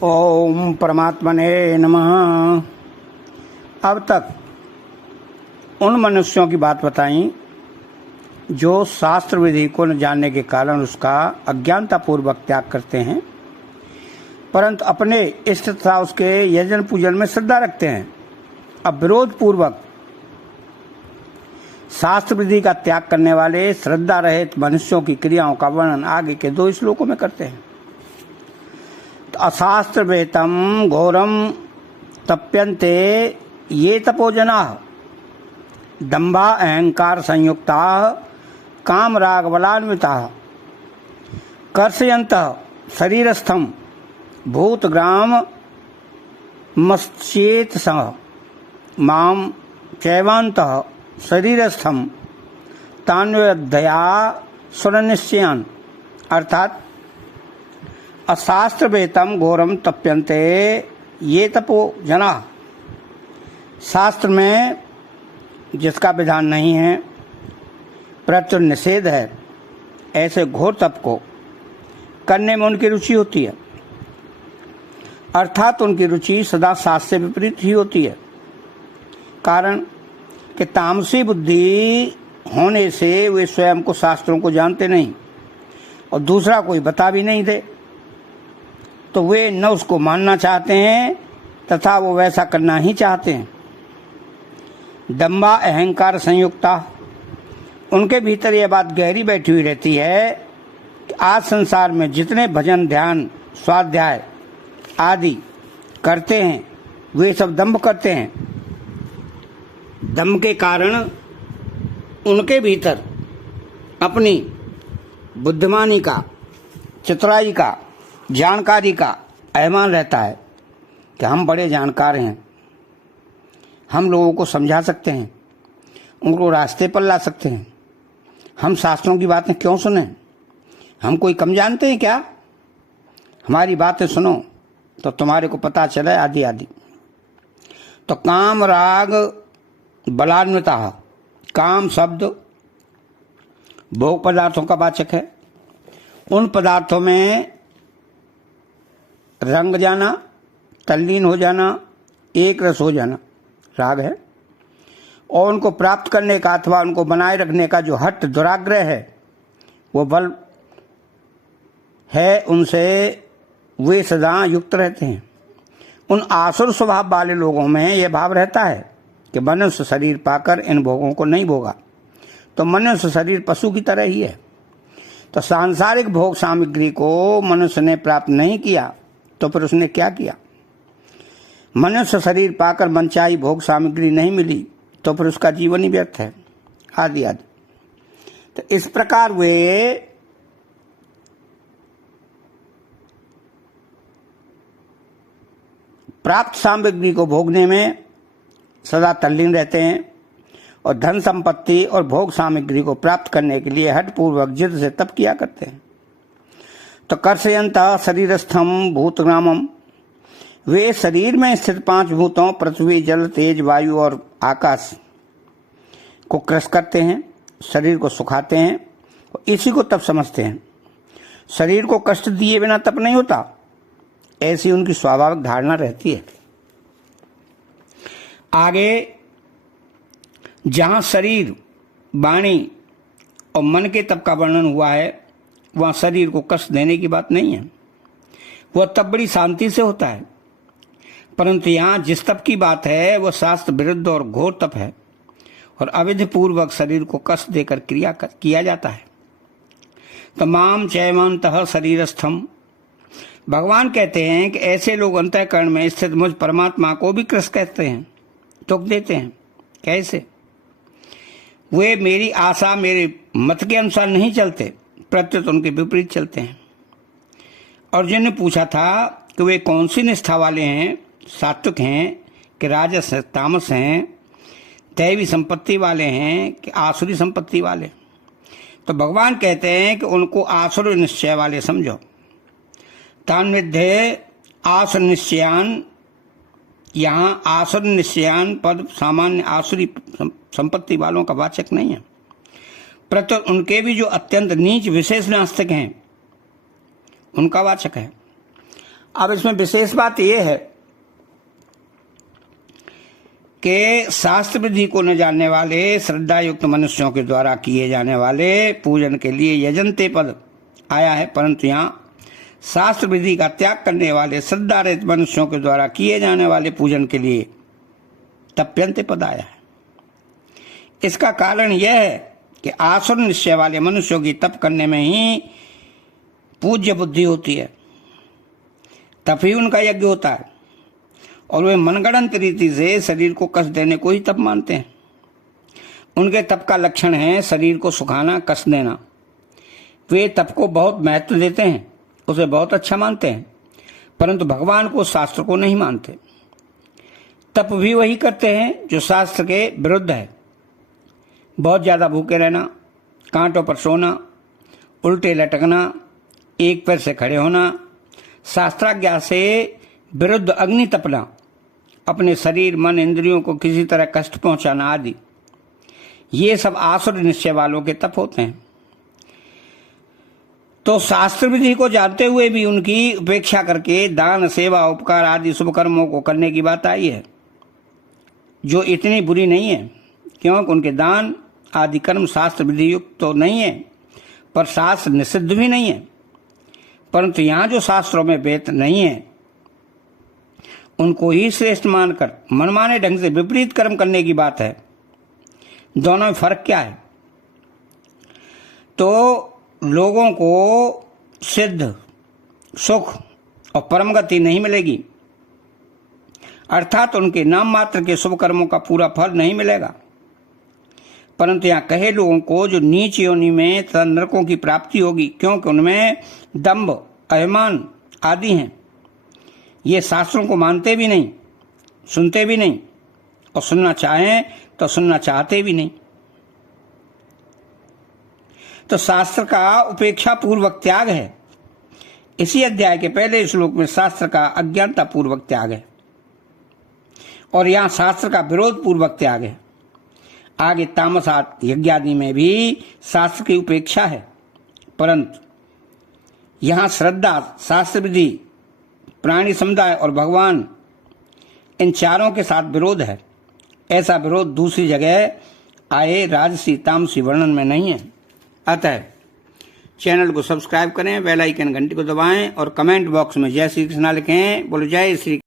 ओम परमात्मने नमः। अब तक उन मनुष्यों की बात बताई जो शास्त्र विधि को न जानने के कारण उसका अज्ञानतापूर्वक त्याग करते हैं, परंतु अपने इष्ट तथा उसके यजन पूजन में श्रद्धा रखते हैं। अब विरोध पूर्वक शास्त्र विधि का त्याग करने वाले श्रद्धा रहित मनुष्यों की क्रियाओं का वर्णन आगे के 2 श्लोकों में करते हैं। तो अशास्त्र वेतम घोरम तप्यन्ते ये तपोजना दंभा अहंकार संयुक्ता काम राग बलान्विता कर्षयंत शरीरस्थम भूतग्राम मश्चेत सह माम चैवांत शरीरस्थम तान्वयधया सुरनिश्चयान। अर्थात अशास्त्र वेतम घोरम तप्यन्ते ये तपो जना, शास्त्र में जिसका विधान नहीं है, प्रत्युत निषेध है, ऐसे घोर तप को करने में उनकी रुचि होती है। अर्थात उनकी रुचि सदा शास्त्र से विपरीत ही होती है। कारण कि तामसी बुद्धि होने से वे स्वयं को शास्त्रों को जानते नहीं और दूसरा कोई बता भी नहीं दे, तो वे न उसको मानना चाहते हैं तथा वो वैसा करना ही चाहते हैं। दंभा अहंकार संयुक्ता, उनके भीतर यह बात गहरी बैठी हुई रहती है कि आज संसार में जितने भजन ध्यान स्वाध्याय आदि करते हैं वे सब दंभ करते हैं। दंभ के कारण उनके भीतर अपनी बुद्धिमानी का, चतुराई का, जानकारी का अभिमान रहता है कि हम बड़े जानकार हैं, हम लोगों को समझा सकते हैं, उनको रास्ते पर ला सकते हैं, हम शास्त्रों की बातें क्यों सुने, हम कोई कम जानते हैं क्या, हमारी बातें सुनो तो तुम्हारे को पता चले, आदि आदि। तो काम राग बलान्विता, काम शब्द भोग पदार्थों का वाचक है। उन पदार्थों में रंग जाना, तल्लीन हो जाना, एक रस हो जाना राग है। और उनको प्राप्त करने का अथवा उनको बनाए रखने का जो हठ दुराग्रह है वो बल है, उनसे वे सदा युक्त रहते हैं। उन आसुर स्वभाव वाले लोगों में यह भाव रहता है कि मनुष्य शरीर पाकर इन भोगों को नहीं भोगा तो मनुष्य शरीर पशु की तरह ही है। तो सांसारिक भोग सामग्री को मनुष्य ने प्राप्त नहीं किया तो फिर उसने क्या किया। मनुष्य शरीर पाकर मनचाही भोग सामग्री नहीं मिली तो फिर उसका जीवन ही व्यर्थ है, आदि आदि। तो इस प्रकार वे प्राप्त सामग्री को भोगने में सदा तल्लीन रहते हैं और धन संपत्ति और भोग सामग्री को प्राप्त करने के लिए हठपूर्वक जिद से तप किया करते हैं। तो कर्षयंत शरीरस्थम भूतग्रामम, वे शरीर में स्थित 5 भूतों पृथ्वी, जल, तेज, वायु और आकाश को क्रश करते हैं, शरीर को सुखाते हैं और इसी को तप समझते हैं। शरीर को कष्ट दिए बिना तप नहीं होता, ऐसी उनकी स्वाभाविक धारणा रहती है। आगे जहां शरीर, वाणी और मन के तप का वर्णन हुआ है वहां शरीर को कष्ट देने की बात नहीं है, वह तप बड़ी शांति से होता है। परंतु यहां जिस तप की बात है वह शास्त्र विरुद्ध और घोर तप है और अविधि पूर्वक शरीर को कष्ट देकर किया जाता है। तो माम चैवांतः शरीरस्थम, भगवान कहते हैं कि ऐसे लोग अंतःकरण में स्थित मुझ परमात्मा को भी कृष्ण कहते हैं, दुख देते हैं। कैसे? वे मेरी आशा, मेरे मत के अनुसार नहीं चलते, प्रत्युत उनके विपरीत चलते हैं। अर्जुन ने पूछा था कि वे कौन सी निष्ठा वाले हैं, सात्विक हैं कि राजस तामस हैं, दैवी संपत्ति वाले हैं कि आसुरी संपत्ति वाले। तो भगवान कहते हैं कि उनको आसुर निश्चय वाले समझो। तान्विध्य आसुर निश्चयान, यहाँ आसुर निश्चयान पद सामान्य आसुरी संपत्ति वालों का वाचक नहीं है, प्रत्युत उनके भी जो अत्यंत नीच विशेष नास्तिक हैं उनका वाचक है। अब इसमें विशेष बात यह है कि शास्त्र विधि को न जानने वाले श्रद्धा युक्त मनुष्यों के द्वारा किए जाने वाले पूजन के लिए यजंते पद आया है, परंतु यहाँ शास्त्र विधि का त्याग करने वाले श्रद्धा रहित मनुष्यों के द्वारा किए जाने वाले पूजन के लिए तप्यंते पद आया है। इसका कारण यह है कि आसुर निश्चय वाले मनुष्यों की तप करने में ही पूज्य बुद्धि होती है, तब ही उनका यज्ञ होता है, और वे मनगढ़ंत रीति से शरीर को कष्ट देने को ही तप मानते हैं। उनके तप का लक्षण है शरीर को सुखाना, कष्ट देना। वे तप को बहुत महत्व देते हैं, उसे बहुत अच्छा मानते हैं, परंतु भगवान को, शास्त्र को नहीं मानते। तप भी वही करते हैं जो शास्त्र के विरुद्ध है। बहुत ज़्यादा भूखे रहना, कांटों पर सोना, उल्टे लटकना, एक पैर से खड़े होना, शास्त्राज्ञा से विरुद्ध अग्नि तपना, अपने शरीर, मन, इंद्रियों को किसी तरह कष्ट पहुंचाना आदि, ये सब आसुर निश्चय वालों के तप होते हैं। तो शास्त्र विधि को जानते हुए भी उनकी उपेक्षा करके दान, सेवा, उपकार आदि शुभ कर्मों को करने की बात आई है, जो इतनी बुरी नहीं है, क्योंकि उनके दान आदि कर्म शास्त्र विधि युक्त तो नहीं है, पर शास्त्र निषिद्ध भी नहीं है। परंतु यहाँ जो शास्त्रों में वेद नहीं है, उनको ही श्रेष्ठ मानकर मनमाने ढंग से विपरीत कर्म करने की बात है। दोनों में फर्क क्या है? तो लोगों को सिद्ध सुख और परम गति नहीं मिलेगी, अर्थात उनके नाम मात्र के शुभ कर्मों का पूरा फल नहीं मिलेगा, परंतु यहाँ कहे लोगों को जो नीच योनि में तथा नरकों की प्राप्ति होगी, क्योंकि उनमें दंभ, अभिमान आदि हैं। ये शास्त्रों को मानते भी नहीं, सुनते भी नहीं, और सुनना चाहें तो सुनना चाहते भी नहीं। तो शास्त्र का उपेक्षा पूर्वक त्याग है। इसी अध्याय के पहले श्लोक में शास्त्र का अज्ञानता पूर्वक त्याग है, और यहाँ शास्त्र का विरोध पूर्वक त्याग है। आगे तामसात यज्ञादि में भी शास्त्र की उपेक्षा है, परंतु यहाँ श्रद्धा, शास्त्र विधि, प्राणी समुदाय और भगवान, इन चारों के साथ विरोध है। ऐसा विरोध दूसरी जगह आए राजसी तामसी वर्णन में नहीं है। अतः चैनल को सब्सक्राइब करें, बेल आइकन घंटी को दबाएं और कमेंट बॉक्स में जय श्री कृष्णा लिखें। बोलो जय श्री